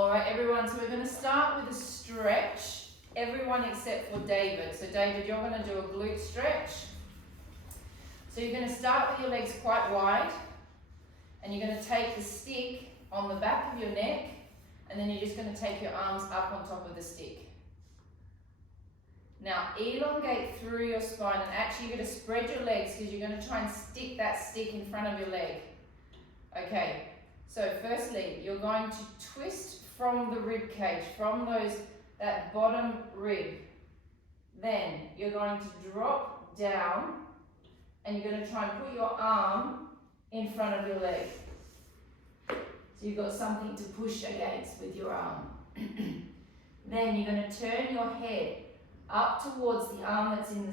All right, everyone, so we're going to start with a stretch, everyone except for David. So David, you're going to do a glute stretch. So you're going to start with your legs quite wide, and you're going to take the stick on the back of your neck, and then you're just going to take your arms up on top of the stick. Now elongate through your spine, and actually you're going to spread your legs because you're going to try and stick that stick in front of your leg. Okay, so firstly, you're going to twist from the rib cage, from that bottom rib. Then you're going to drop down, and you're going to try and put your arm in front of your leg. So you've got something to push against with your arm. Then you're going to turn your head up towards the arm that's in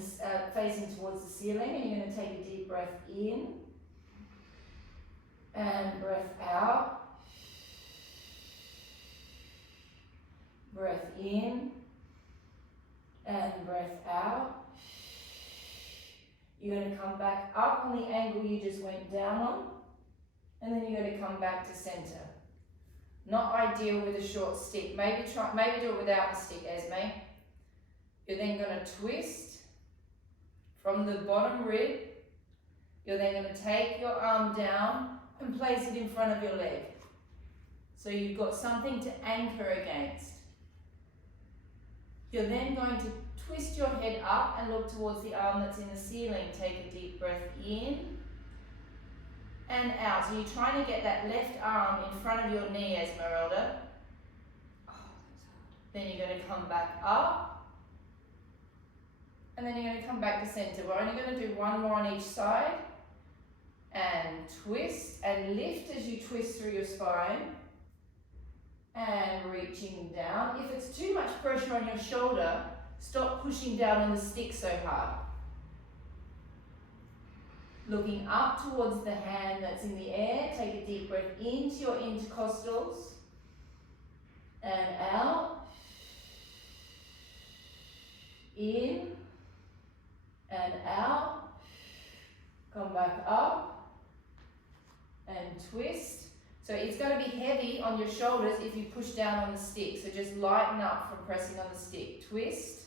facing towards the ceiling, and you're going to take a deep breath in and breath out. Breath in and breath out. You're going to come back up on the angle you just went down on, and then you're going to come back to center. Not ideal with a short stick. Maybe do it without the stick, Esme. You're then going to twist from the bottom rib. You're then going to take your arm down and place it in front of your leg. So you've got something to anchor against. You're then going to twist your head up and look towards the arm that's in the ceiling. Take a deep breath in and out. So you're trying to get that left arm in front of your knee, Esmeralda. Then you're going to come back up, and then you're going to come back to center. We're only going to do one more on each side. And twist and lift as you twist through your spine. And reaching down. If it's too much pressure on your shoulder, stop pushing down on the stick so hard. Looking up towards the hand that's in the air, take a deep breath into your intercostals and out. In and out. Come back up and twist. So it's going to be heavy on your shoulders if you push down on the stick. So just lighten up from pressing on the stick. Twist.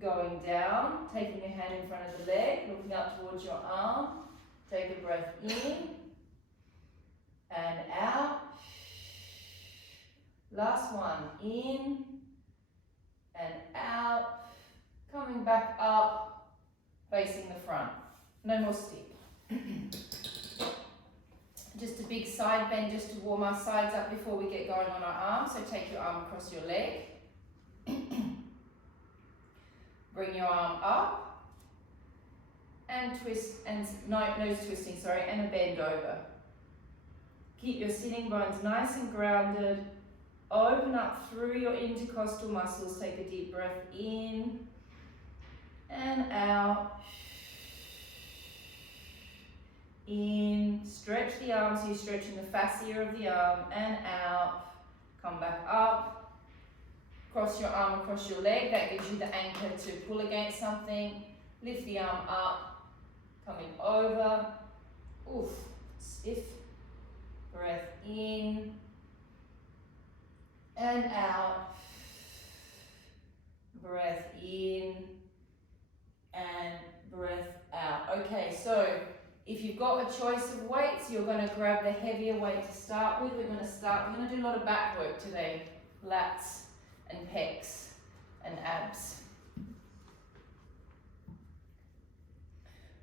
Going down. Taking your hand in front of the leg. Looking up towards your arm. Take a breath in. And out. Last one. In. And out. Coming back up. Facing the front. No more stick. Just a big side bend just to warm our sides up before we get going on our arms. So take your arm across your leg. Bring your arm up. And twist, and nose twisting, sorry, and a bend over. Keep your sitting bones nice and grounded. Open up through your intercostal muscles. Take a deep breath in and out. In, stretch the arms, so you're stretching the fascia of the arm, and out. Come back up. Cross your arm across your leg. That gives you the anchor to pull against something. Lift the arm up. Coming over. Oof, stiff. Breath in and out. Breath in and breath out. Okay, so if you've got a choice of weights, you're going to grab the heavier weight to start with. We're going to do a lot of back work today. Lats and pecs and abs.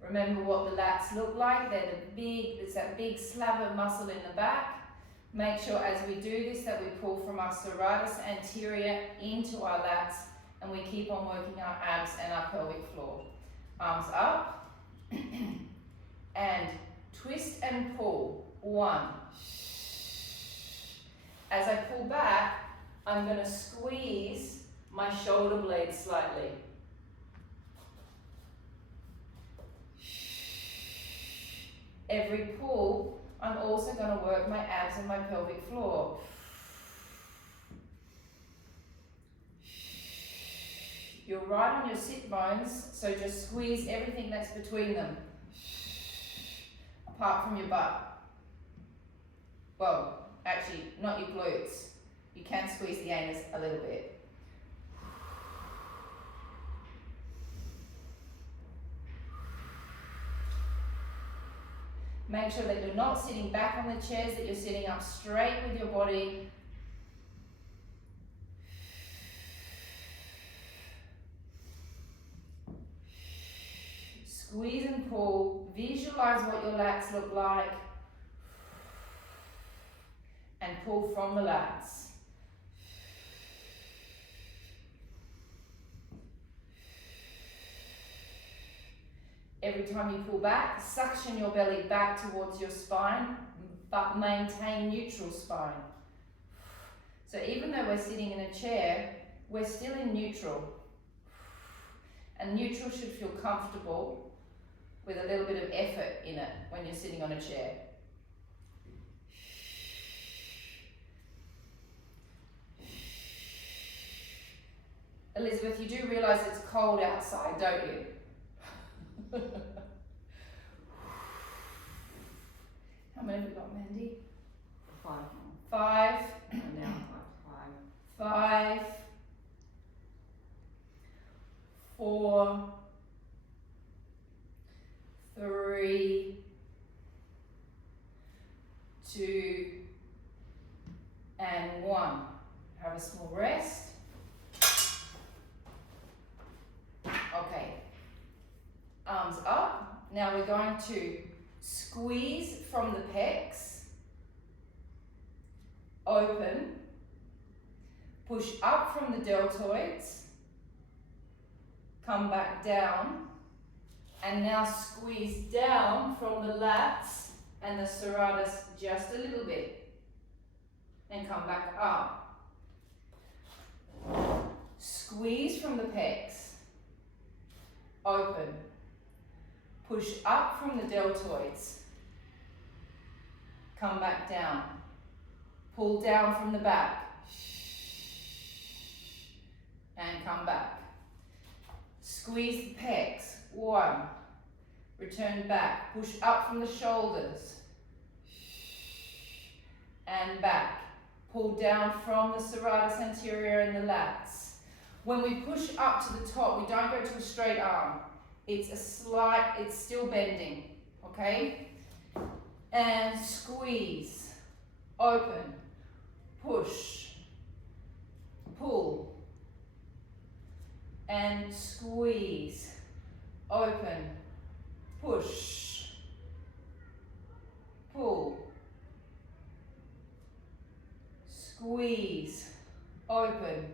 Remember what the lats look like. There's that big slab of muscle in the back. Make sure as we do this that we pull from our serratus anterior into our lats, and we keep on working our abs and our pelvic floor. Arms up. And twist and pull. 1. As I pull back, I'm going to squeeze my shoulder blades slightly. Every pull, I'm also going to work my abs and my pelvic floor. You're right on your sit bones, so just squeeze everything that's between them. Apart from your butt. Well, Actually, not your glutes. You can squeeze the anus a little bit. Make sure that you're not sitting back on the chairs, that you're sitting up straight with your body. Squeeze and pull. Visualize what your lats look like. And pull from the lats. Every time you pull back, suction your belly back towards your spine, but maintain neutral spine. So even though we're sitting in a chair, we're still in neutral. And neutral should feel comfortable with a little bit of effort in it when you're sitting on a chair. Elizabeth, you do realise it's cold outside, don't you? How many have we got, Mandy? 5. 5. Now 5. 5. 4. 3. 2. And 1. Have a small rest. Okay. Arms up. Now we're going to squeeze from the pecs, open, push up from the deltoids, come back down, and now squeeze down from the lats and the serratus just a little bit, and come back up. Squeeze from the pecs, open, push up from the deltoids, come back down, pull down from the back, and come back. Squeeze the pecs, 1, return back, push up from the shoulders, and back, pull down from the serratus anterior and the lats. When we push up to the top, we don't go to a straight arm. It's a slight, it's still bending, okay? And squeeze, open, push, pull, and squeeze, open, push, pull, squeeze, open,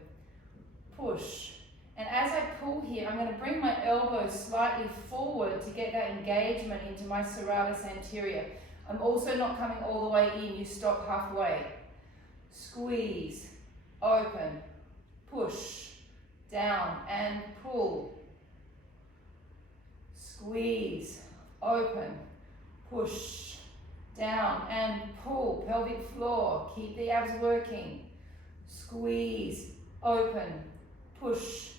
push. And as I pull here, I'm going to bring my elbows slightly forward to get that engagement into my serratus anterior. I'm also not coming all the way in, you stop halfway. Squeeze, open, push, down and pull. Squeeze, open, push, down and pull. Pelvic floor, keep the abs working. Squeeze, open, push,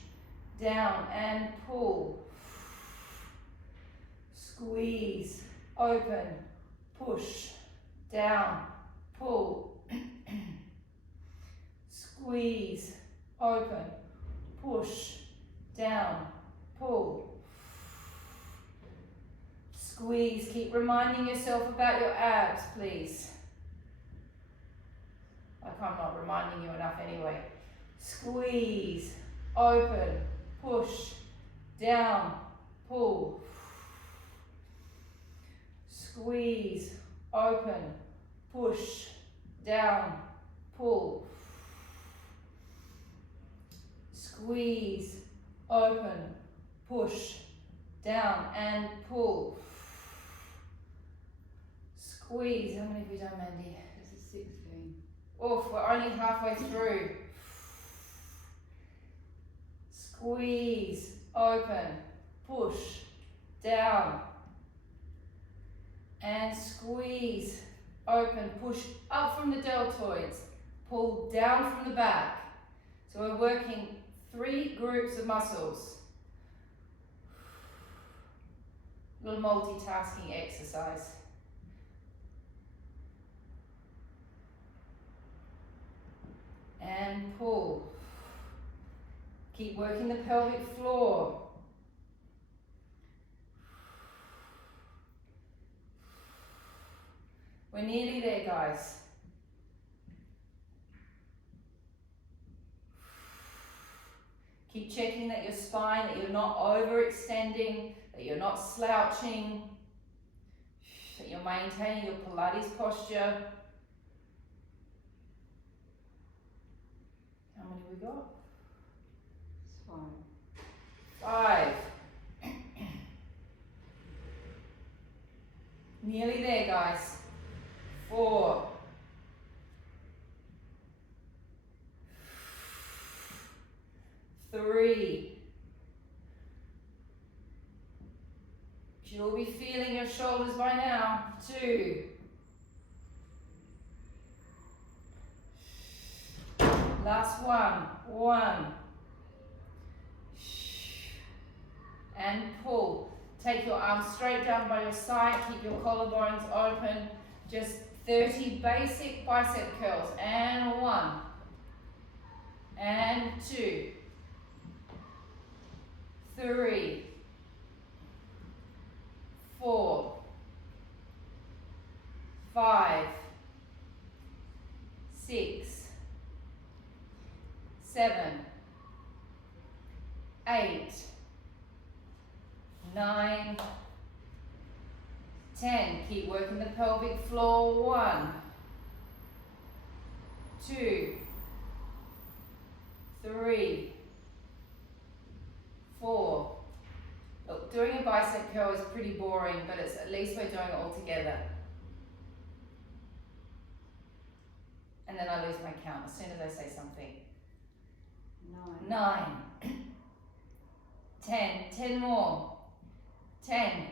down and pull. Squeeze, open, push, down, pull. Squeeze, open, push, down, pull. Squeeze, keep reminding yourself about your abs, please. Like I'm not reminding you enough anyway. Squeeze, open, push, down, pull. Squeeze, open, push, down, pull. Squeeze, open, push, down and pull. Squeeze, how many have you done, Mandy? This is 16. Oof, we're only halfway through. Squeeze, open, push, down, and squeeze, open, push up from the deltoids, pull down from the back. So we're working 3 groups of muscles. Little multitasking exercise. and pull. Keep working the pelvic floor. We're nearly there, guys. Keep checking that your spine, that you're not overextending, that you're not slouching, that you're maintaining your Pilates posture. How many we got? 5. Nearly there, guys. 4. 3. You should all be feeling your shoulders by now. 2. Last one. 1. And pull. Take your arms straight down by your side. Keep your collarbones open. Just 30 basic bicep curls. And 1. And 2. 3. 4. 5. 6. 7. 8. 9. 10. Keep working the pelvic floor. 1. 2. 3. 4. Look, doing a bicep curl is pretty boring, but it's at least we're doing it all together. And then I lose my count as soon as I say something. 9. 10. 10 more. 10.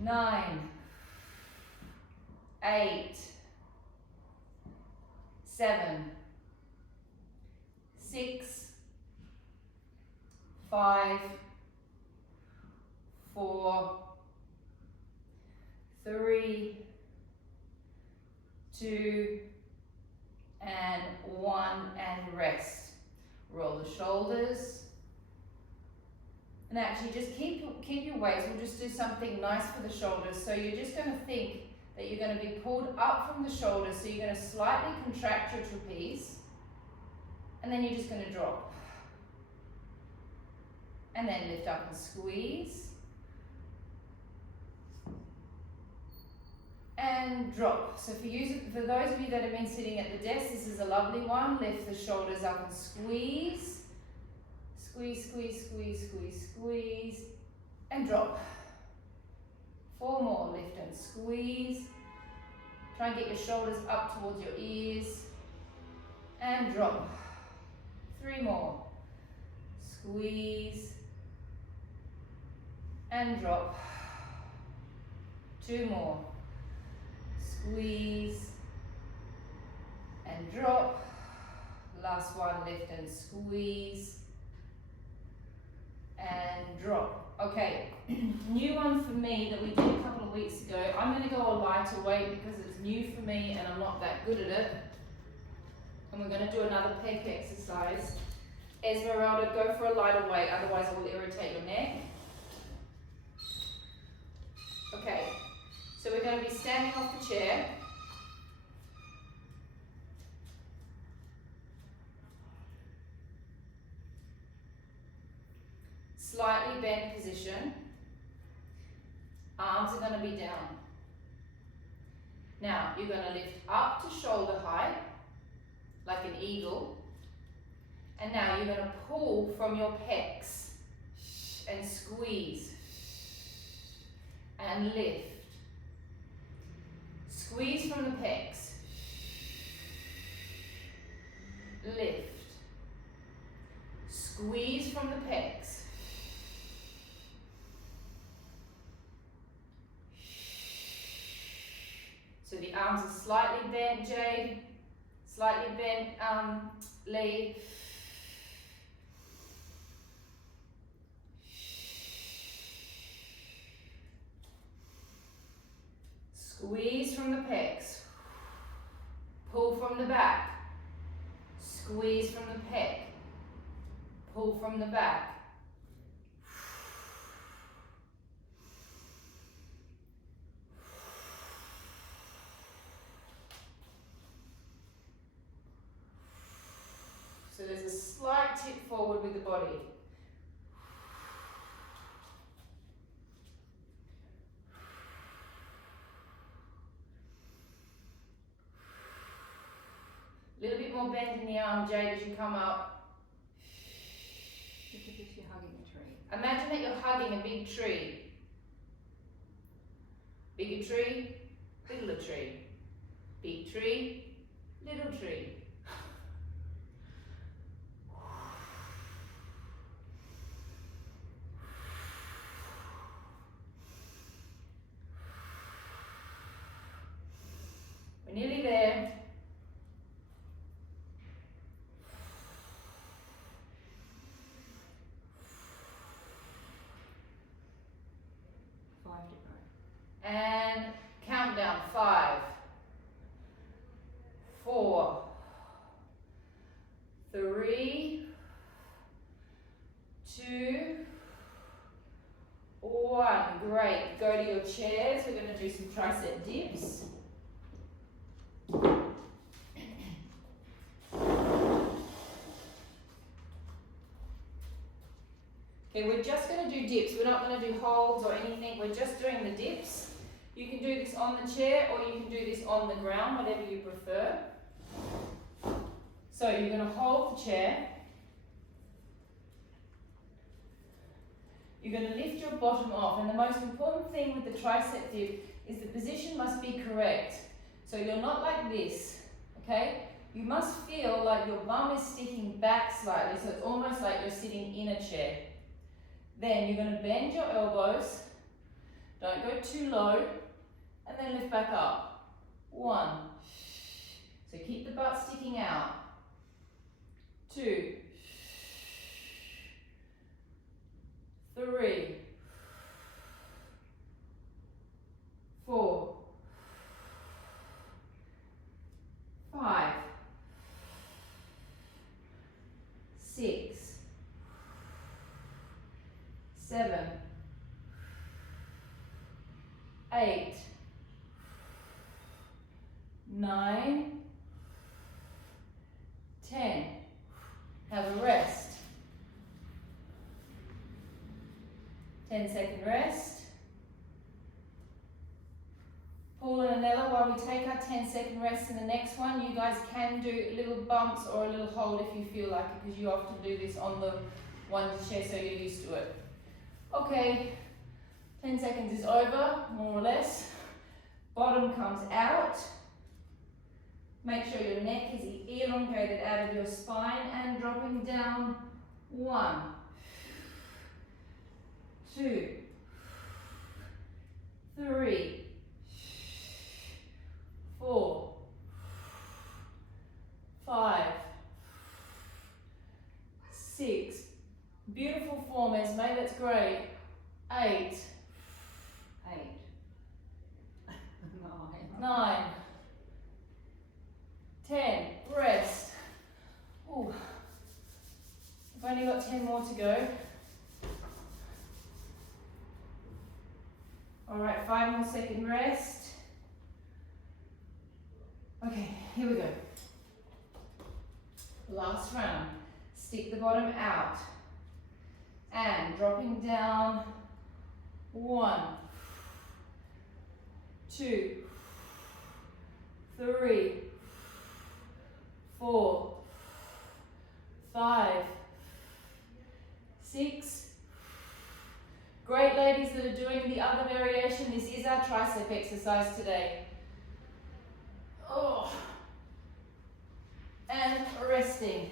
9. 8. 7. 6. 5. 4. 3. 2. And 1, and rest. Roll the shoulders. And actually just keep your weights. We'll just do something nice for the shoulders. So you're just going to think that you're going to be pulled up from the shoulders. So you're going to slightly contract your trapeze. And then you're just going to drop. And then lift up and squeeze. And drop. So for those of you that have been sitting at the desk, this is a lovely one. Lift the shoulders up and squeeze. Squeeze, squeeze, squeeze, squeeze, squeeze. And drop. 4 more. Lift and squeeze. Try and get your shoulders up towards your ears. And drop. 3 more. Squeeze. And drop. 2 more. Squeeze and drop. Last one, lift and squeeze and drop. Okay, new one for me that we did a couple of weeks ago. I'm going to go a lighter weight because it's new for me and I'm not that good at it. And we're going to do another pec exercise. Esmeralda, go for a lighter weight, otherwise it will irritate your neck. Okay. So we're going to be standing off the chair. Slightly bent position. Arms are going to be down. Now you're going to lift up to shoulder height, like an eagle. And now you're going to pull from your pecs and squeeze and lift. Squeeze from the pecs. Lift. Squeeze from the pecs. So the arms are slightly bent, Jade. Slightly bent, Lee. Squeeze from the pecs. Pull from the back. Squeeze from the pec. Pull from the back. So there's a slight tip forward with the body. A little bit more bend in the arm, Jade, as you come up. It's as if you're hugging a tree. Imagine that you're hugging a big tree. Bigger tree, littler tree. Big tree, little tree. We're nearly there. And countdown, 5, 4, 3, 2, 1. Great. Go to your chairs. We're going to do some tricep dips. Okay, we're just going to do dips. We're not going to do holds or anything. We're just doing the dips. You can do this on the chair or you can do this on the ground, whatever you prefer. So you're going to hold the chair. You're going to lift your bottom off, and the most important thing with the tricep dip is the position must be correct. So you're not like this, okay? You must feel like your bum is sticking back slightly, so it's almost like you're sitting in a chair. Then you're going to bend your elbows, don't go too low, and then lift back up. 1. So keep the butt sticking out. 2. 3. 4. 5. 6. 7. 8. 9. 10. Have a rest. 10-second rest. Paul and Anella, while we take our 10-second rest in the next one, you guys can do little bumps or a little hold if you feel like it, because you often do this on the one chair, so you're used to it. Okay, 10 seconds is over, more or less. Bottom comes out. Make sure your neck is elongated out of your spine and dropping down. 1, 2, 3, 4, 5, 6. Beautiful form, Esme, that's great. 8, 9, 10, rest. Ooh. I've only got 10 more to go. All right, 5 more second rest. Okay, here we go. Last round. Stick the bottom out. And dropping down. 1, 2, 3, 4, 5, 6. Great, ladies that are doing the other variation. This is our tricep exercise today. Oh. And resting.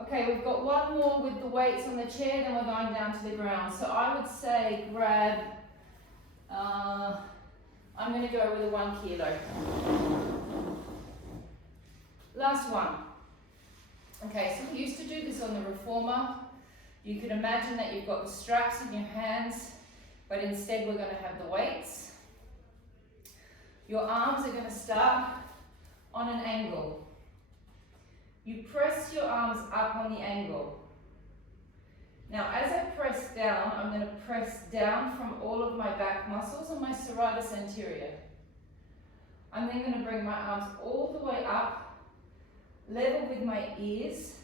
Okay, we've got one more with the weights on the chair, then we're going down to the ground. So I would say grab, I'm going to go with a 1 kilo. Last one. Okay, so we used to do this on the reformer. You could imagine that you've got the straps in your hands, but instead we're going to have the weights. Your arms are going to start on an angle. you press your arms up on the angle. Now as I press down, I'm going to press down from all of my back muscles and my serratus anterior. I'm then going to bring my arms all the way up, level with my ears,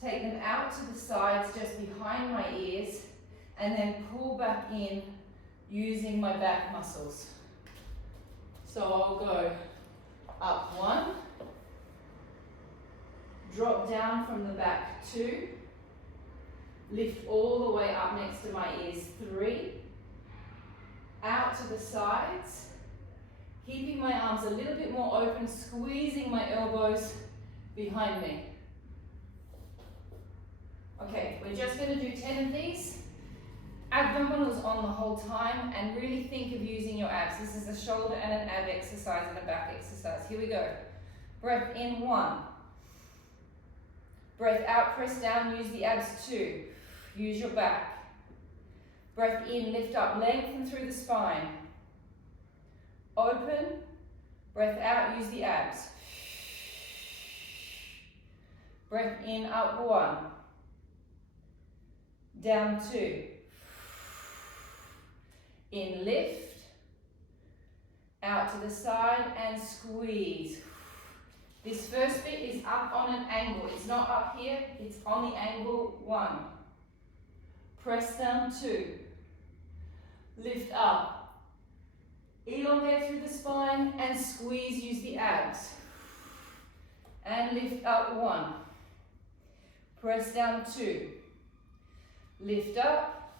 take them out to the sides just behind my ears, and then pull back in using my back muscles. So I'll go up 1, drop down from the back 2, lift all the way up next to my ears 3, out to the sides, keeping my arms a little bit more open, squeezing my elbows behind me. Okay, we're just going to do 10 of these. Abdominals on the whole time, and really think of using your abs. This is a shoulder and an ab exercise and a back exercise. Here we go. Breath in 1. Breath out, press down, use the abs 2. Use your back. Breath in, lift up, lengthen through the spine. Open. Breath out, use the abs. Breath in, up 1. Down 2. In, lift. Out to the side and squeeze. This first bit is up on an angle. It's not up here, it's on the angle 1. Press down 2. Lift up. Elongate through the spine and squeeze, use the abs. And lift up 1. Press down 2. Lift up,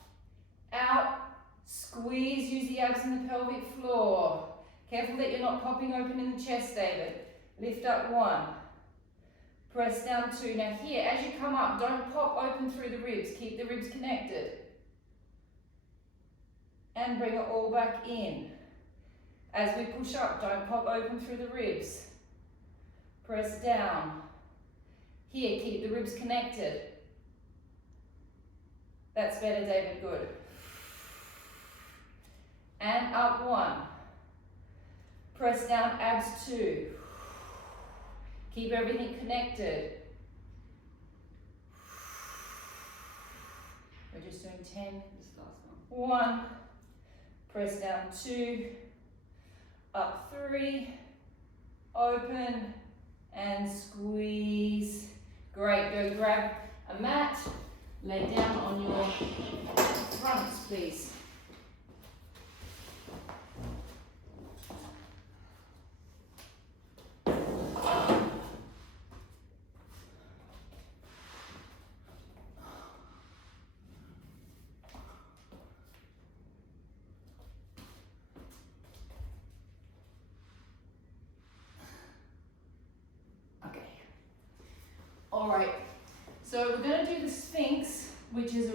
out, squeeze, use the abs in the pelvic floor. Careful that you're not popping open in the chest, David. Lift up 1. Press down 2. Now here, as you come up, don't pop open through the ribs. Keep the ribs connected. And bring it all back in. As we push up, don't pop open through the ribs. Press down. Here, keep the ribs connected. That's better, David, good. And up 1. Press down, abs 2. Keep everything connected. We're just doing 10. This last one. 1. Press down 2. Up 3. Open and squeeze. Great, go grab a mat. Lay down on your fronts, please. Okay. All right. So we're going to do the Sphinx, which is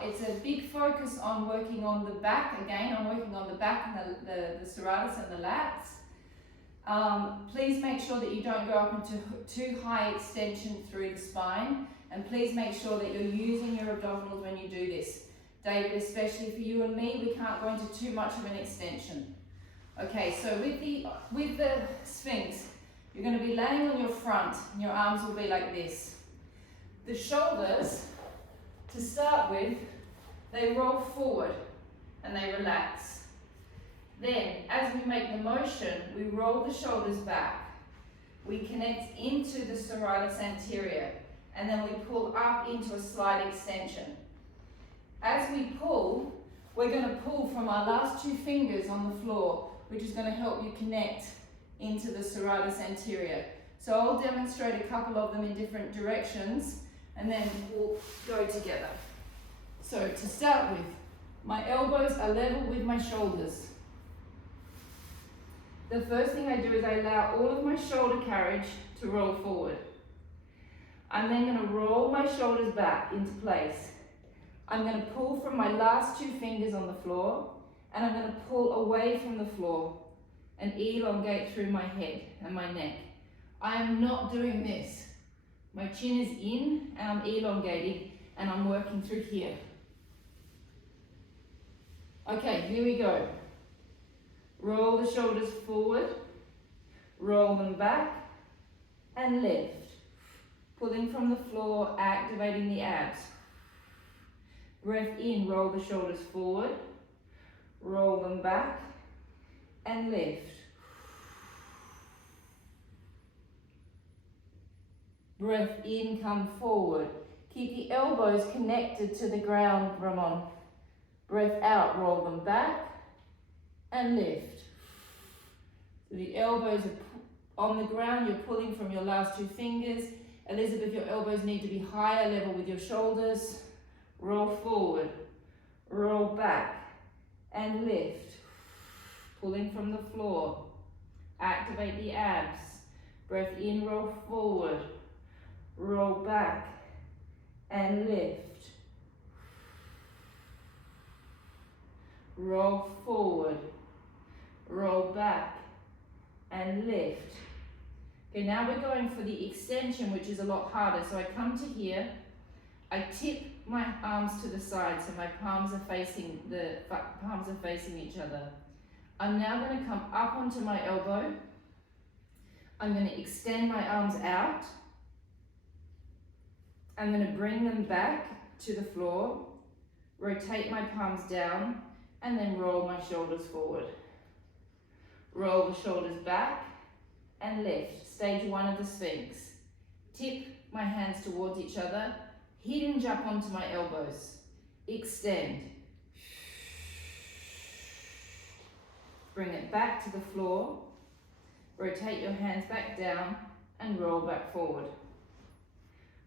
it's a big focus on working on the back. Again, I'm working on the back and the serratus and the lats. Please make sure that you don't go up into too high extension through the spine, and please make sure that you're using your abdominals when you do this. David, especially for you and me, we can't go into too much of an extension. Okay, so with the Sphinx, you're going to be laying on your front, and your arms will be like this. The shoulders, to start with, they roll forward and they relax. Then, as we make the motion, we roll the shoulders back. We connect into the serratus anterior, and then we pull up into a slight extension. As we pull, we're going to pull from our last 2 fingers on the floor, which is going to help you connect into the serratus anterior. So I'll demonstrate a couple of them in different directions, and then we'll go together. So to start with, my elbows are level with my shoulders. The first thing I do is I allow all of my shoulder carriage to roll forward. I'm then going to roll my shoulders back into place. I'm going to pull from my last 2 fingers on the floor, and I'm going to pull away from the floor and elongate through my head and my neck. I am not doing this. My chin is in and I'm elongating and I'm working through here. Okay, here we go. Roll the shoulders forward, roll them back and lift. Pulling from the floor, activating the abs. Breath in, roll the shoulders forward. Roll them back and lift. Breath in, come forward. Keep the elbows connected to the ground, Ramon. Breath out, roll them back and lift. So the elbows are on the ground, you're pulling from your last two fingers. Elizabeth, your elbows need to be higher level with your shoulders. Roll forward, roll back and lift. Pulling from the floor. Activate the abs. Breath in, roll forward. Roll back and lift. Roll forward. Roll back and lift. Okay, now we're going for the extension, which is a lot harder. So I come to here. I tip my arms to the side so my palms are facing each other. I'm now going to come up onto my elbow. I'm going to extend my arms out. I'm going to bring them back to the floor, rotate my palms down, and then roll my shoulders forward. Roll the shoulders back and lift. Stage one of the Sphinx. Tip my hands towards each other, hinge up onto my elbows, extend. Bring it back to the floor, rotate your hands back down and roll back forward.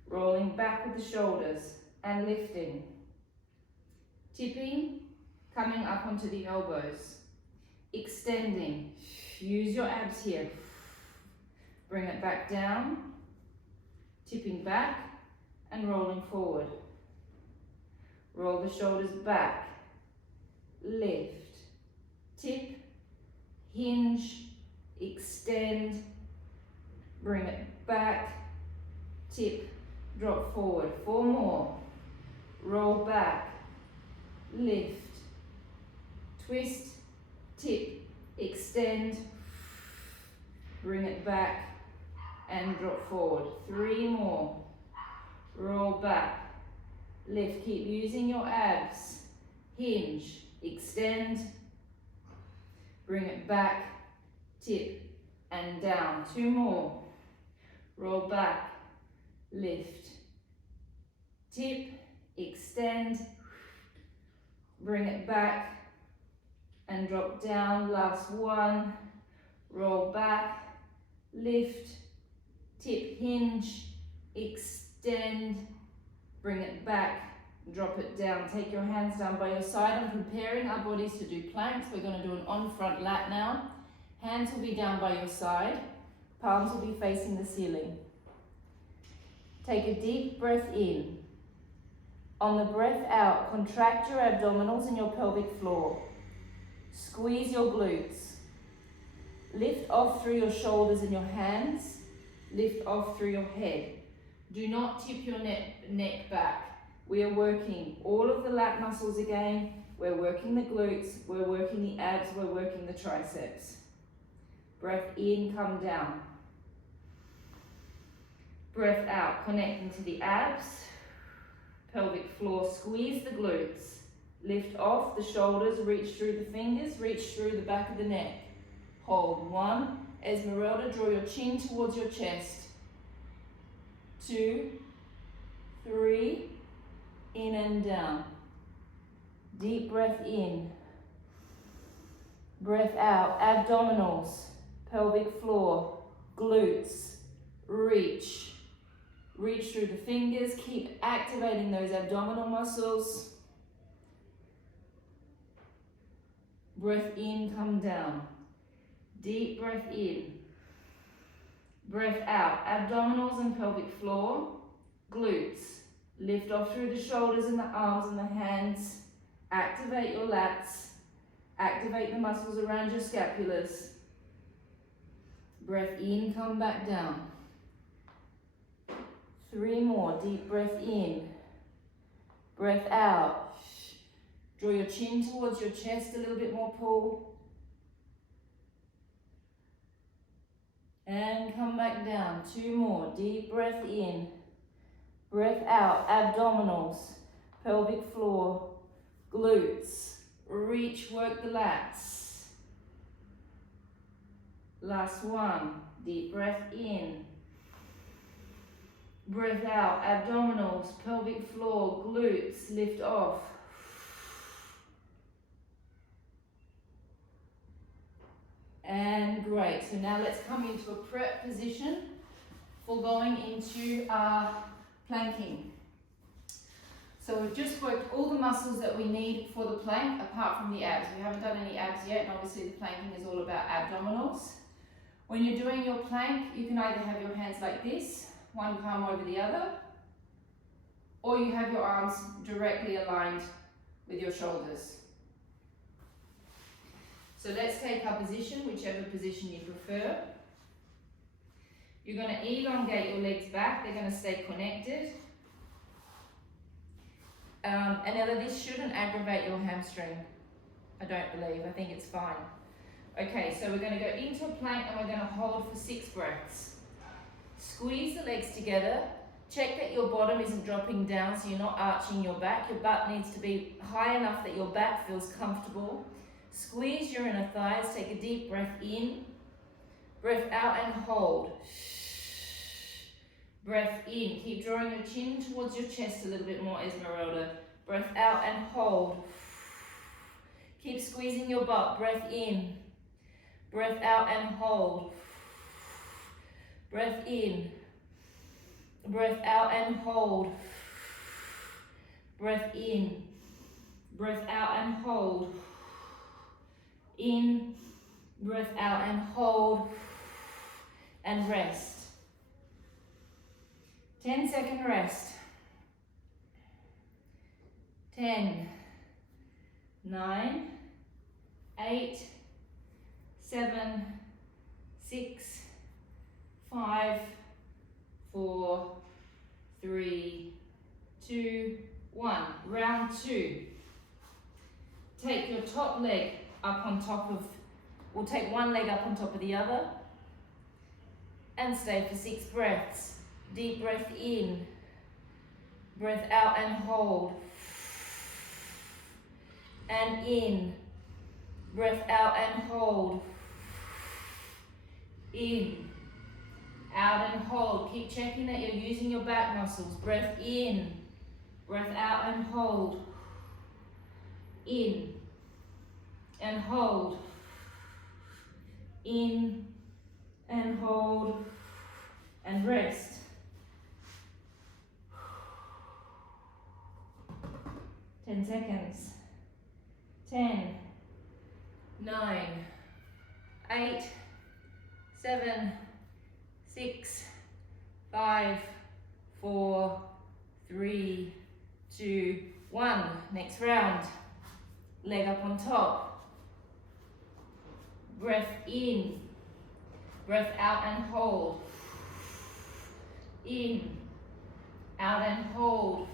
Rolling back with the shoulders and lifting. Tipping, coming up onto the elbows. Extending, use your abs here. Bring it back down, tipping back and rolling forward. Roll the shoulders back, lift, tip, hinge, extend, bring it back, tip, drop forward. 4 more. Roll back, lift, twist, tip, extend, bring it back and drop forward. 3 more. Roll back, lift, keep using your abs, hinge, extend, bring it back, tip and down. 2 more. Roll back, lift, tip, extend, bring it back and drop down. Last one. Roll back, lift, tip, hinge, extend, bring it back, drop it down. Take your hands down by your side. I'm preparing our bodies to do planks. We're going to do an on-front lat now. Hands will be down by your side. Palms will be facing the ceiling. Take a deep breath in. On the breath out, contract your abdominals and your pelvic floor. Squeeze your glutes. Lift off through your shoulders and your hands. Lift off through your head. Do not tip your neck back. We are working all of the lat muscles again. We're working the glutes. We're working the abs. We're working the triceps. Breath in, come down. Breath out, connecting to the abs. Pelvic floor, squeeze the glutes. Lift off the shoulders, reach through the fingers, reach through the back of the neck. Hold. 1. Esmeralda, draw your chin towards your chest. 2, 3, in and down. Deep breath in. Breath out. Abdominals, pelvic floor, glutes, reach. Reach through the fingers. Keep activating those abdominal muscles. Breath in, come down. Deep breath in. Breath out. Abdominals and pelvic floor, glutes. Lift off through the shoulders and the arms and the hands. Activate your lats. Activate the muscles around your scapulars. Breath in, come back down. 3 more. Deep breath in. Breath out. Draw your chin towards your chest, a little bit more pull. And come back down. 2 more. Deep breath in. Breath out, abdominals, pelvic floor, glutes. Reach, work the lats. Last one. Deep breath in. Breath out, abdominals, pelvic floor, glutes, lift off. And great. So now let's come into a prep position for going into our planking. So we've just worked all the muscles that we need for the plank apart from the abs. We haven't done any abs yet, and obviously the planking is all about abdominals. When you're doing your plank, you can either have your hands like this, one palm over the other, or you have your arms directly aligned with your shoulders. So let's take our position, whichever position you prefer. You're going to elongate your legs back, they're going to stay connected. And Ella, this shouldn't aggravate your hamstring, I don't believe, I think it's fine. Okay, so we're going to go into a plank and we're going to hold for 6 breaths. Squeeze the legs together. Check that your bottom isn't dropping down so you're not arching your back. Your butt needs to be high enough that your back feels comfortable. Squeeze your inner thighs. Take a deep breath in. Breath out and hold. Breath in. Keep drawing your chin towards your chest a little bit more, Esmeralda. Breath out and hold. Keep squeezing your butt. Breath in. Breath out and hold. Breath in. Breath out and hold. Breath in. Breath out and hold. In. Breath out and hold. And rest. 10-second rest. 10, 9, 8, 7, 6, 5, 4, 3, 2, 1. Round 2. Take your top leg up on top of, we'll take one leg up on top of the other and stay for 6 breaths. Deep breath in, breath out and hold, and in, breath out and hold, in, out and hold. Keep checking that you're using your back muscles. Breath in, breath out and hold, in, and hold, in, and hold, and rest. 10 seconds. 10, 9, 8, 7, 6, 5, 4, 3, 2, 1. Next round. Leg up on top. Breath in. Breath out and hold. In. Out and hold.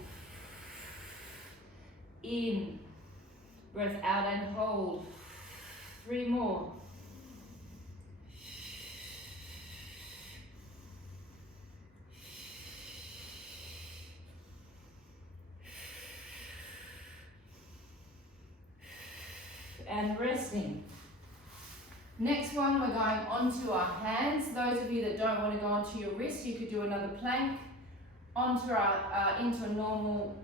In, breath out and hold. 3 more. And resting. Next one, we're going onto our hands. Those of you that don't want to go onto your wrists, you could do another plank. Onto our, into a normal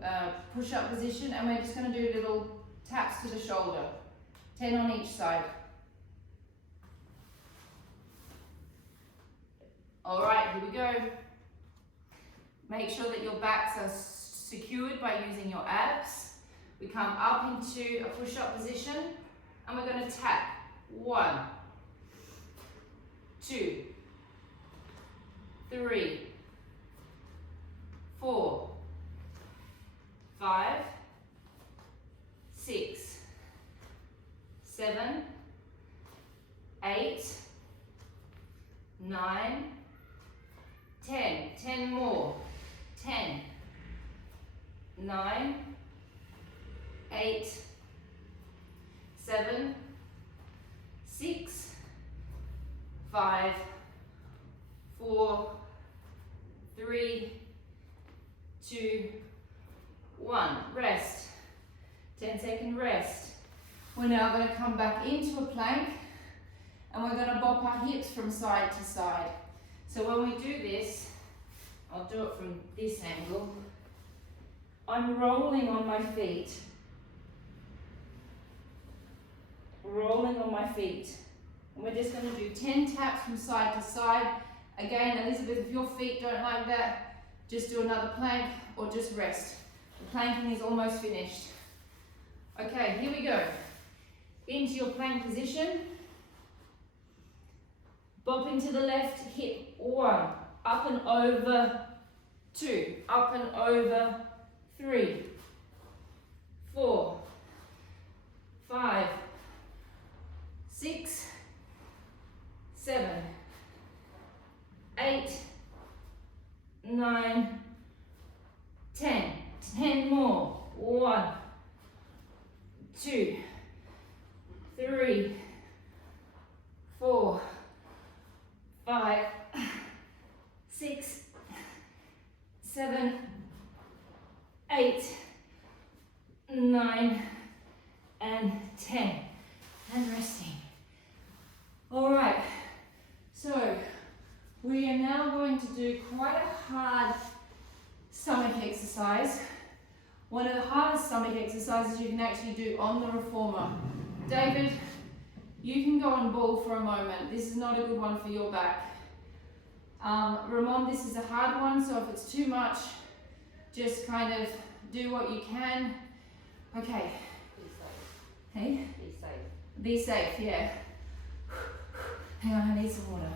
push-up position, and we're just going to do little taps to the shoulder, 10 on each side. All right, here we go. Make sure that your backs are secured by using your abs. We come up into a push-up position, and we're going to tap. 1, 2, 3, 4, 5, 6, 7, 8, 9, 10. 10 more. 10, 9, 8, 7, 6, 5, 4, 3, 2, 2, 1. Rest. 10-second rest. We're now going to come back into a plank and we're going to bop our hips from side to side. So when we do this, I'll do it from this angle. I'm rolling on my feet. Rolling on my feet. And we're just going to do 10 taps from side to side. Again, Elizabeth, if your feet don't like that, just do another plank or just rest. The planking is almost finished. Okay, here we go. Into your plank position. Bopping to the left, hip 1. Up and over 2. Up and over 3. 4. 5. 6. 7. 8. 9. 10. 10 more. 1. 2. 3. 4. 5. 6. 7. 8. 9. And 10. And resting. Alright, so we are now going to do quite a hard stomach exercise. One of the hardest stomach exercises you can actually do on the reformer. David, you can go on ball for a moment. This is not a good one for your back. Ramon, this is a hard one, so if it's too much, just kind of do what you can. Okay. Be safe. Hey? Be safe. Be safe, yeah. Hang on, I need some water.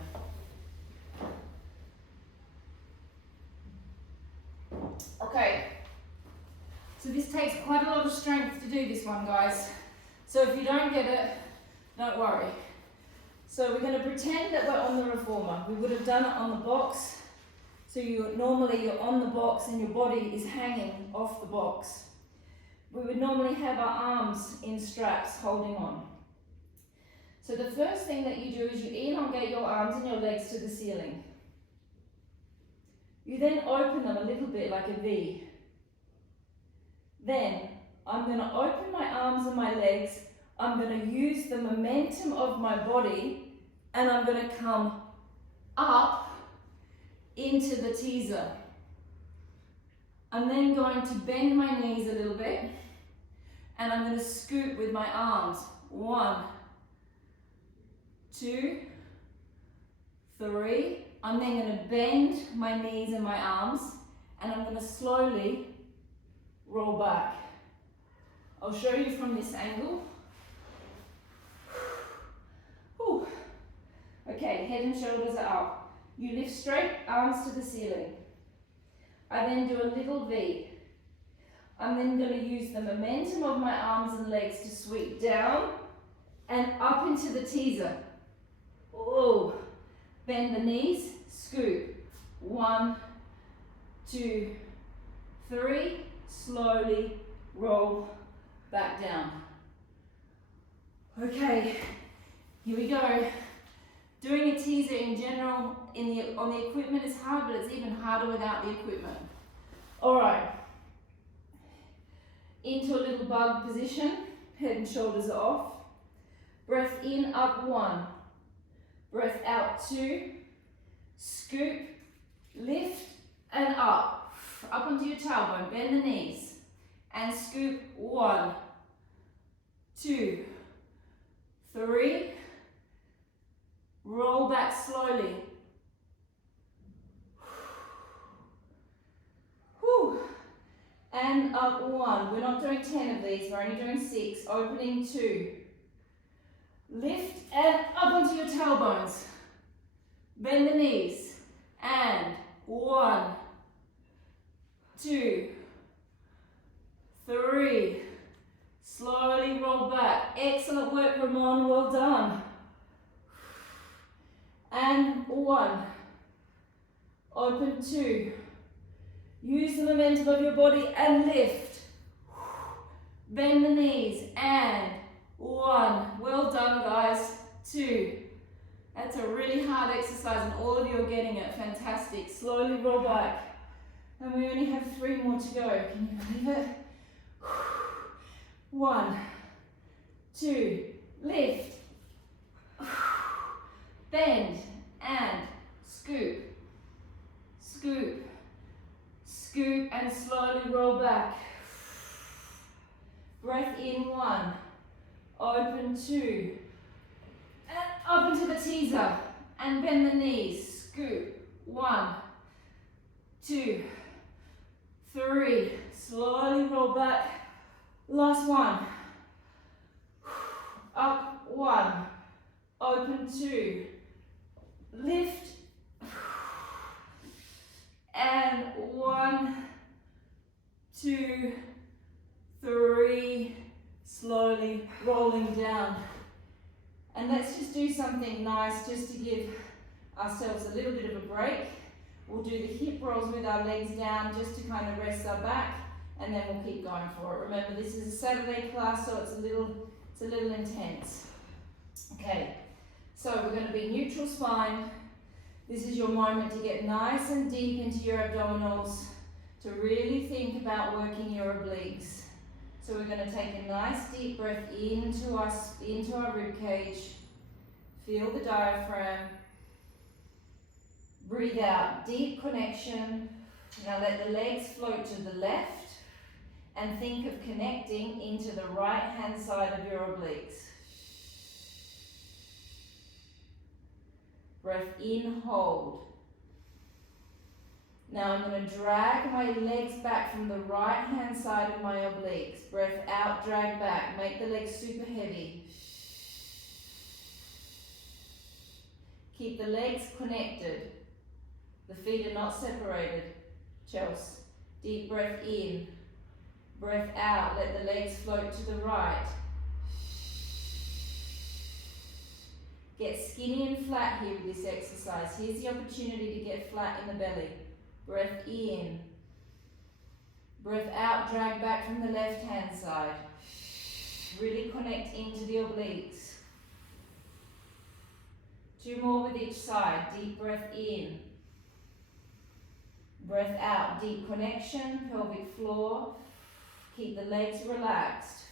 Okay. So this takes quite a lot of strength to do this one, guys. So if you don't get it, don't worry. So we're going to pretend that we're on the reformer. We would have done it on the box. So normally you're on the box and your body is hanging off the box. We would normally have our arms in straps holding on. So the first thing that you do is you elongate your arms and your legs to the ceiling. You then open them a little bit like a V. Then I'm going to open my arms and my legs. I'm going to use the momentum of my body and I'm going to come up into the teaser. I'm then going to bend my knees a little bit and I'm going to scoop with my arms. 1, 2, 3. I'm then going to bend my knees and my arms and I'm going to slowly roll back. I'll show you from this angle. Whew. Okay, head and shoulders are up. You lift straight, arms to the ceiling. I then do a little V. I'm then going to use the momentum of my arms and legs to sweep down and up into the teaser. Oh, bend the knees, scoop. 1, 2, 3, slowly roll back down. Okay, here we go. Doing a teaser in general on the equipment is hard, but it's even harder without the equipment. All right, into a little bug position, head and shoulders are off. Breath in, up 1. Breath out 2. Scoop, lift and up. Up onto your tailbone, bend the knees. And scoop 1, 2, 3. Roll back slowly. Whew. And up 1. We're not doing 10 of these, we're only doing 6. Opening 2. Lift and up onto your tailbones. Bend the knees. And 1, 2, 3. Slowly roll back. Excellent work, Ramon. Well done. And 1. Open 2. Use the momentum of your body and lift. Bend the knees and 1. Well done, guys. 2. That's a really hard exercise and all of you are getting it. Fantastic. Slowly roll back. And we only have 3 more to go. Can you believe it? 1, 2, lift, bend, and scoop, scoop, scoop, and slowly roll back. Breath in, 1, open, 2, and up into the teaser, and bend the knees, scoop, 1, 2, 3, slowly roll back, last one, up, 1, open, 2, lift, and 1, 2, 3, slowly rolling down. And let's just do something nice just to give ourselves a little bit of a break. We'll do the hip rolls with our legs down just to kind of rest our back, and then we'll keep going for it. Remember, this is a Saturday class, so it's a little intense. Okay, so we're going to be neutral spine. This is your moment to get nice and deep into your abdominals, to really think about working your obliques. So we're going to take a nice deep breath into our rib cage. Feel the diaphragm. Breathe out, deep connection. Now let the legs float to the left and think of connecting into the right hand side of your obliques. Breath in, hold. Now I'm going to drag my legs back from the right hand side of my obliques. Breath out, drag back. Make the legs super heavy. Keep the legs connected. The feet are not separated. Chelsea. Deep breath in. Breath out. Let the legs float to the right. Get skinny and flat here with this exercise. Here's the opportunity to get flat in the belly. Breath in. Breath out, drag back from the left hand side. Really connect into the obliques. 2 more with each side. Deep breath in. Breath out, deep connection, pelvic floor. Keep the legs relaxed.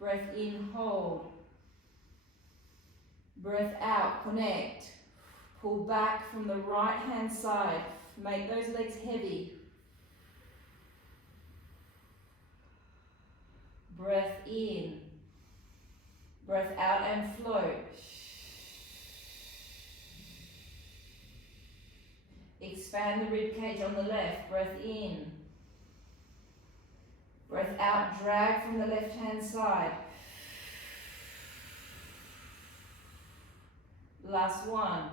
Breath in, hold. Breath out, connect. Pull back from the right hand side. Make those legs heavy. Breath in. Breath out and float. Expand the rib cage on the left. Breath in. Breath out, drag from the left hand side. Last one.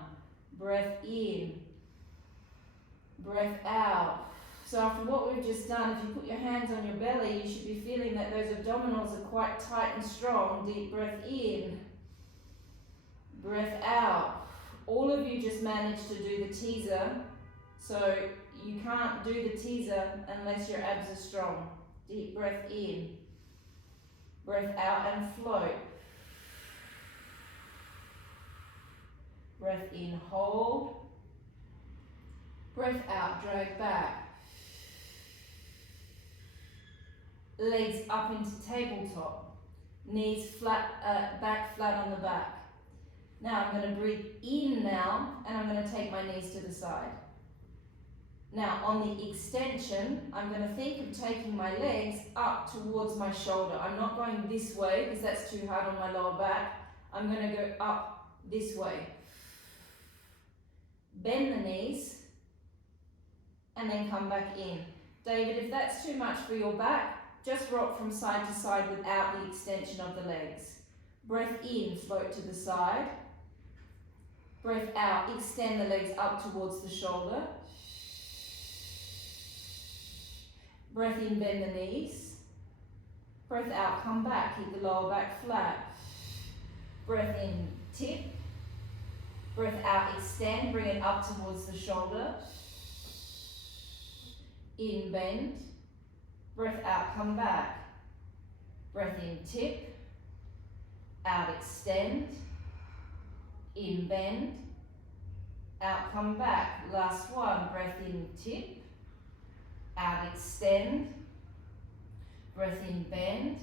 Breath in. Breath out. So after what we've just done, if you put your hands on your belly, you should be feeling that those abdominals are quite tight and strong. Deep breath in. Breath out. All of you just managed to do the teaser. So you can't do the teaser unless your abs are strong. Deep breath in. Breath out and float. Breath in, hold. Breath out, drag back. Legs up into tabletop. Knees flat, back flat on the back. Now I'm going to breathe in now, and I'm going to take my knees to the side. Now on the extension, I'm going to think of taking my legs up towards my shoulder. I'm not going this way because that's too hard on my lower back. I'm going to go up this way. Bend the knees and then come back in. David, if that's too much for your back, just rock from side to side without the extension of the legs. Breath in, float to the side. Breath out, extend the legs up towards the shoulder. Breath in, bend the knees. Breath out, come back, keep the lower back flat. Breath in, tip. Breath out, extend, bring it up towards the shoulder. In, bend. Breath out, come back. Breath in, tip. Out, extend. In, bend. out, come back. Last one, breath in, tip, out, extend, breath in, bend,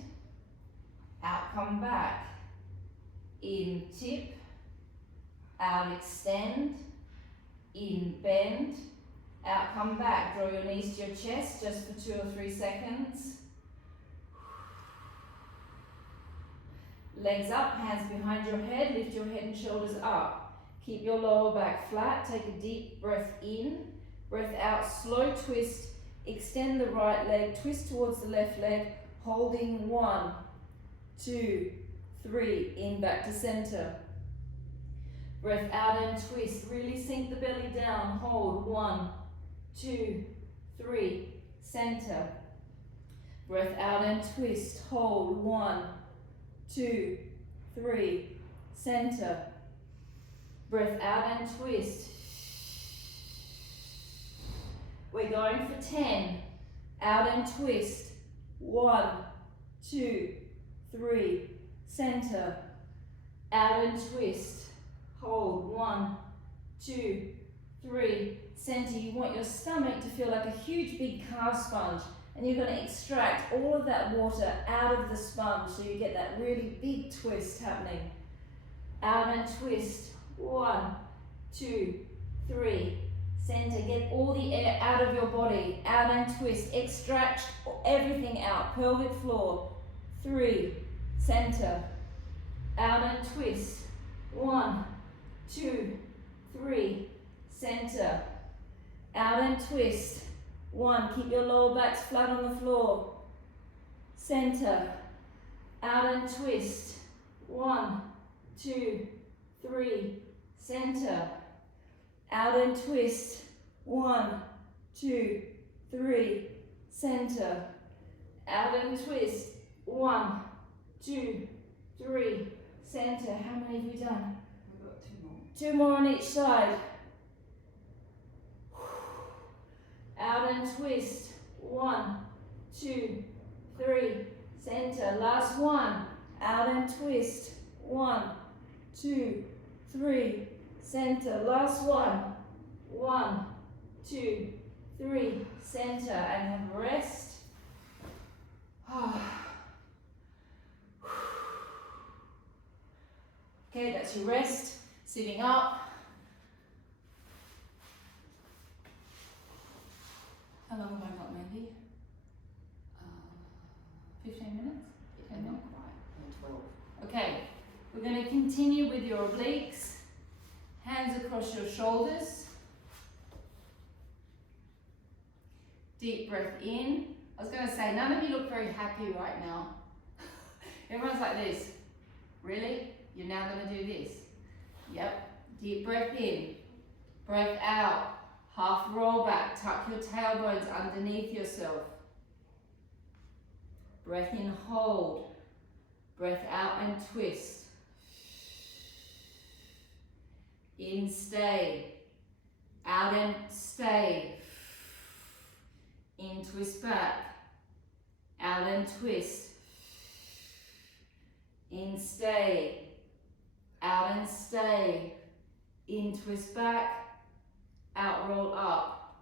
out, come back, in, tip, out, extend, in, bend, out, come back. Draw your knees to your chest just for 2 or 3 seconds. Legs up, hands behind your head, lift your head and shoulders up. Keep your lower back flat, take a deep breath in, breath out, slow twist, extend the right leg, twist towards the left leg, holding 1, 2, 3, in, back to center. Breath out and twist, really sink the belly down, hold 1, 2, 3, center. Breath out and twist, hold 1, 2, 3, center. Breath out and twist. We're going for 10. Out and twist. 1, 2, 3, center. Out and twist. Hold. 1, 2, 3, center. You want your stomach to feel like a huge big calf sponge, and you're going to extract all of that water out of the sponge so you get that really big twist happening. Out and twist. 1, 2, 3, center. Get all the air out of your body. Out and twist. Extract everything out. Pelvic floor. 3, center. Out and twist. 1, 2, 3, center. Out and twist. 1, keep your lower backs flat on the floor. Center. Out and twist. 1, 2, 3, center. Out and twist. 1, 2, 3, center. Out and twist. 1, 2, 3, center. How many have we done? We've got 2 more. 2 more on each side. Out and twist. 1, 2, 3, center. Last one. Out and twist. 1, 2, 3, center. Last one. 1, 2, 3, center. And have a rest. Okay, that's your rest. Sitting up. How long have I got, Mandy? 15 minutes? Not quite. 12. Okay, we're going to continue with your obliques. Hands across your shoulders. Deep breath in. I was going to say, none of you look very happy right now. Everyone's like this. Really? You're now going to do this? Yep. Deep breath in. Breath out. Half roll back. Tuck your tailbones underneath yourself. Breath in, hold. Breath out and twist. In, stay. Out and stay. In, twist back. Out and twist. In, stay. Out and stay. In, twist back. Out, roll up.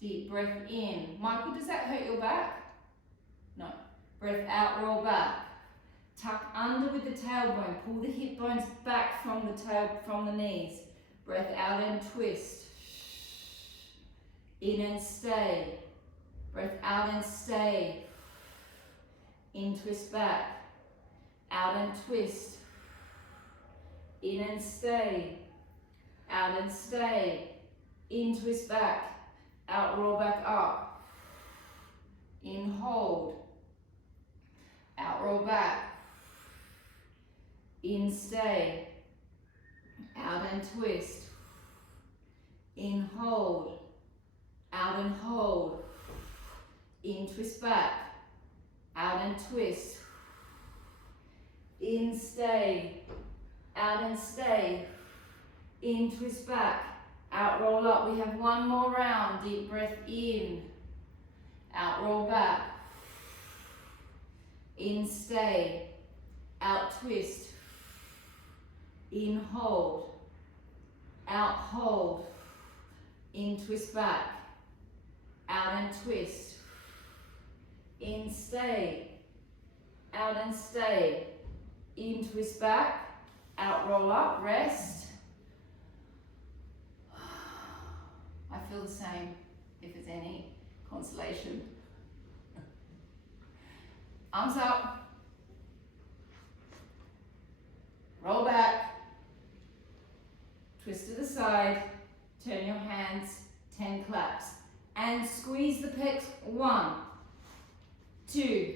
Deep breath in. Michael, does that hurt your back? No. Breath out, roll back. Tuck under with the tailbone. Pull the hip bones back from the knees. Breath out and twist. In and stay. Breath out and stay. In, twist back. Out and twist. In and stay. Out and stay. In, twist back. Out, roll back up. In, hold. Out, roll back. In, stay. Out and twist. In, hold. Out and hold. In, twist back. Out and twist. In, stay. Out and stay. In, twist back. Out, roll up. We have one more round. Deep breath in. Out, roll back. In, stay. Out, twist. In, hold. out, hold, in, twist back, out and twist, in, stay, out and stay, in, twist back, out, roll up, rest. I feel the same, if it's any consolation. Arms up, roll back, twist to the side, turn your hands, 10 claps, and squeeze the pecs. 1, 2,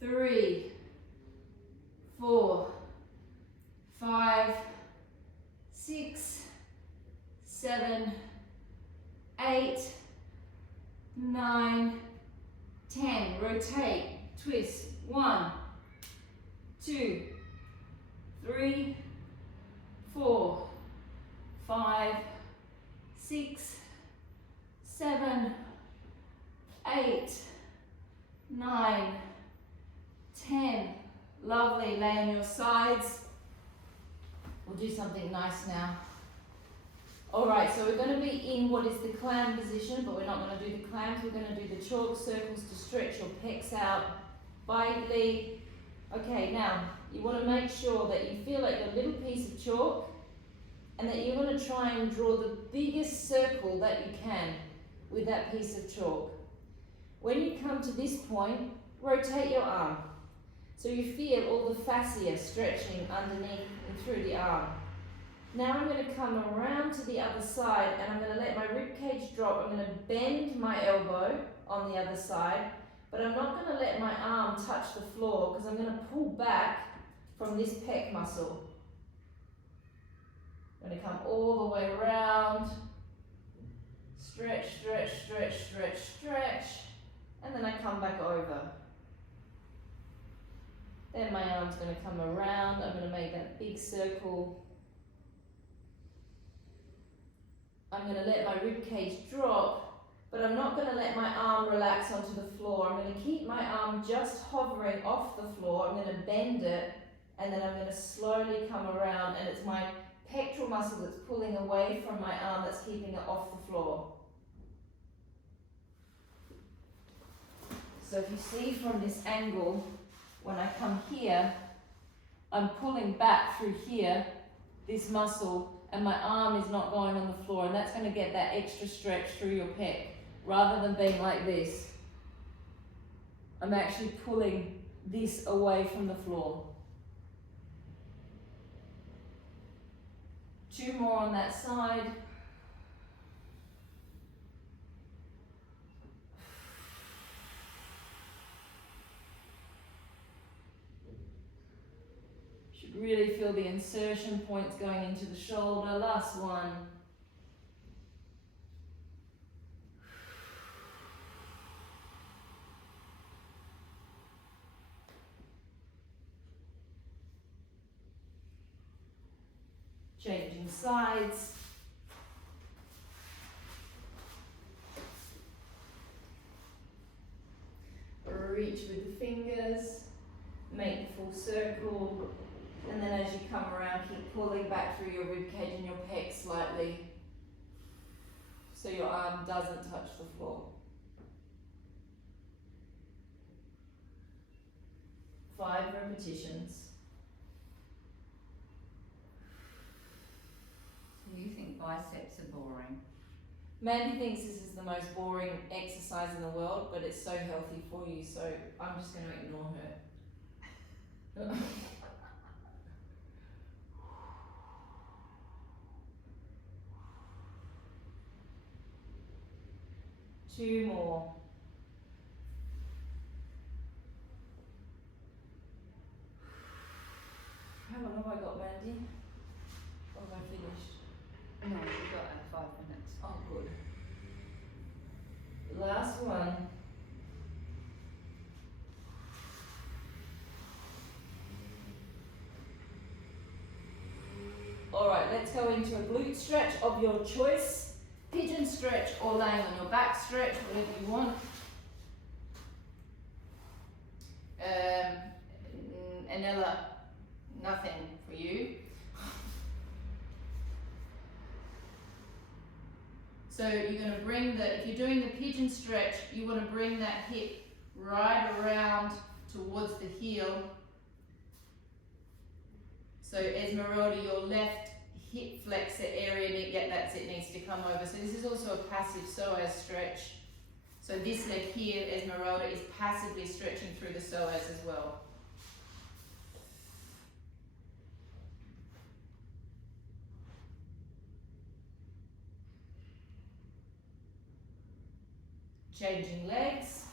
3, 4, 5, 6, 7, 8, 9, 10. Rotate, twist. 1, 2, 3, 4, 5, 6, 7, 8, 9, 10. Lovely. Lay on your sides. We'll do something nice now. Alright, so we're going to be in what is the clam position, but we're not going to do the clams. We're going to do the chalk circles to stretch your pecs out vitally. Okay, now you want to make sure that you feel like your little piece of chalk and that you want to try and draw the biggest circle that you can with that piece of chalk. When you come to this point, rotate your arm. So you feel all the fascia stretching underneath and through the arm. Now I'm going to come around to the other side and I'm going to let my rib cage drop. I'm going to bend my elbow on the other side, but I'm not going to let my arm touch the floor because I'm going to pull back from this pec muscle. I'm going to come all the way around, stretch, stretch, stretch, stretch, stretch, and then I come back over. Then my arm's going to come around, I'm going to make that big circle. I'm going to let my rib cage drop, but I'm not going to let my arm relax onto the floor. I'm going to keep my arm just hovering off the floor. I'm going to bend it, and then I'm going to slowly come around, and it's my pectoral muscle that's pulling away from my arm that's keeping it off the floor. So if you see from this angle, when I come here, I'm pulling back through here, this muscle, and my arm is not going on the floor, and that's going to get that extra stretch through your pec, rather than being like this. I'm actually pulling this away from the floor. 2 more on that side. Should really feel the insertion points going into the shoulder. Last one. Changing sides. Reach with the fingers, make the full circle, and then as you come around, keep pulling back through your rib cage and your pec slightly so your arm doesn't touch the floor. 5 repetitions. You think biceps are boring? Mandy thinks this is the most boring exercise in the world, but it's so healthy for you, so I'm just going to ignore her. 2 more. How long have I got, Mandy? Or have I finished? No, you've got 5 minutes. Oh, good. Last one. Alright, let's go into a glute stretch of your choice. Pigeon stretch or laying on your back stretch, whatever you want. Anella, nothing for you. So you're going to bring if you're doing the pigeon stretch, you want to bring that hip right around towards the heel. So Esmeralda, your left hip flexor area, that's it, needs to come over. So this is also a passive psoas stretch. So this leg here, Esmeralda, is passively stretching through the psoas as well. Changing legs.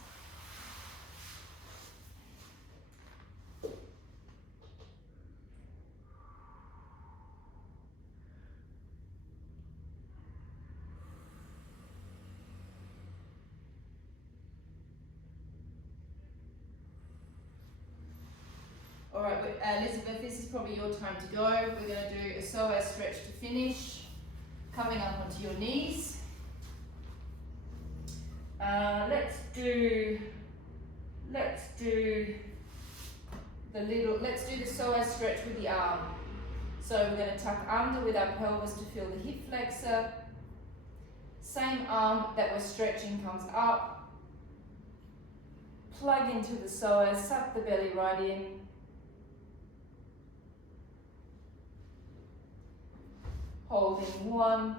All right, Elizabeth, this is probably your time to go. We're going to do a psoas stretch to finish, coming up onto your knees. Let's do the psoas stretch with the arm. So we're going to tuck under with our pelvis to feel the hip flexor. Same arm that we're stretching comes up. Plug into the psoas, suck the belly right in. Holding 1,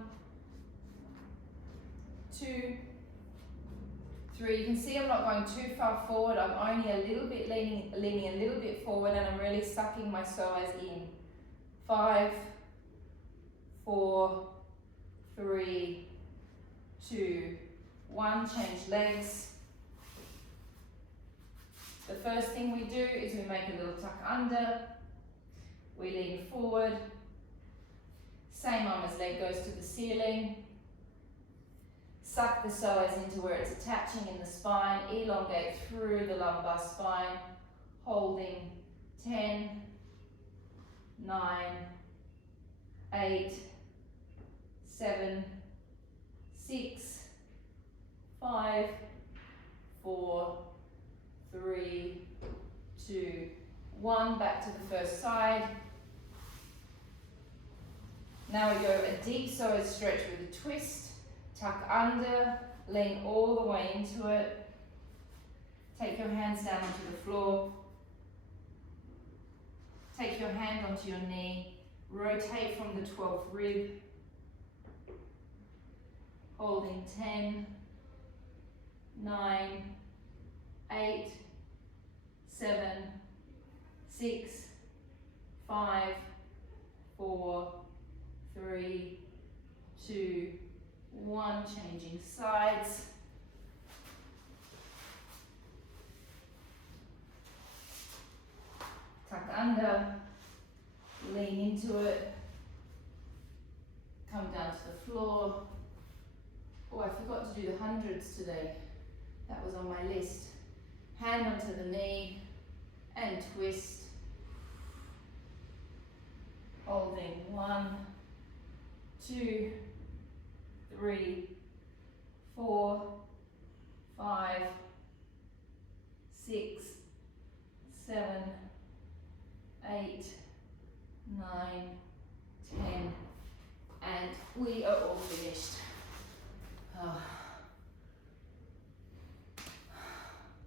2, 3. You can see I'm not going too far forward. I'm only a little bit leaning a little bit forward, and I'm really sucking my psoas in. 5, 4, 3, 2, 1. Change legs. The first thing we do is we make a little tuck under. We lean forward. Same arm as leg goes to the ceiling. Suck the psoas into where it's attaching in the spine. Elongate through the lumbar spine. Holding 10, 9, 8, 7, 6, 5, 4, 3, 2, 1. Back to the first side. Now we go a deep psoas stretch with a twist. Tuck under, lean all the way into it. Take your hands down onto the floor. Take your hand onto your knee. Rotate from the 12th rib. Holding 10, 9, 8, 7, 6, 5, 4, 3, 2, 1. Changing sides. Tuck under, lean into it, come down to the floor. Oh, I forgot to do the hundreds today. That was on my list. Hand onto the knee and twist. Holding 1, 2, 3, 4, 5, 6,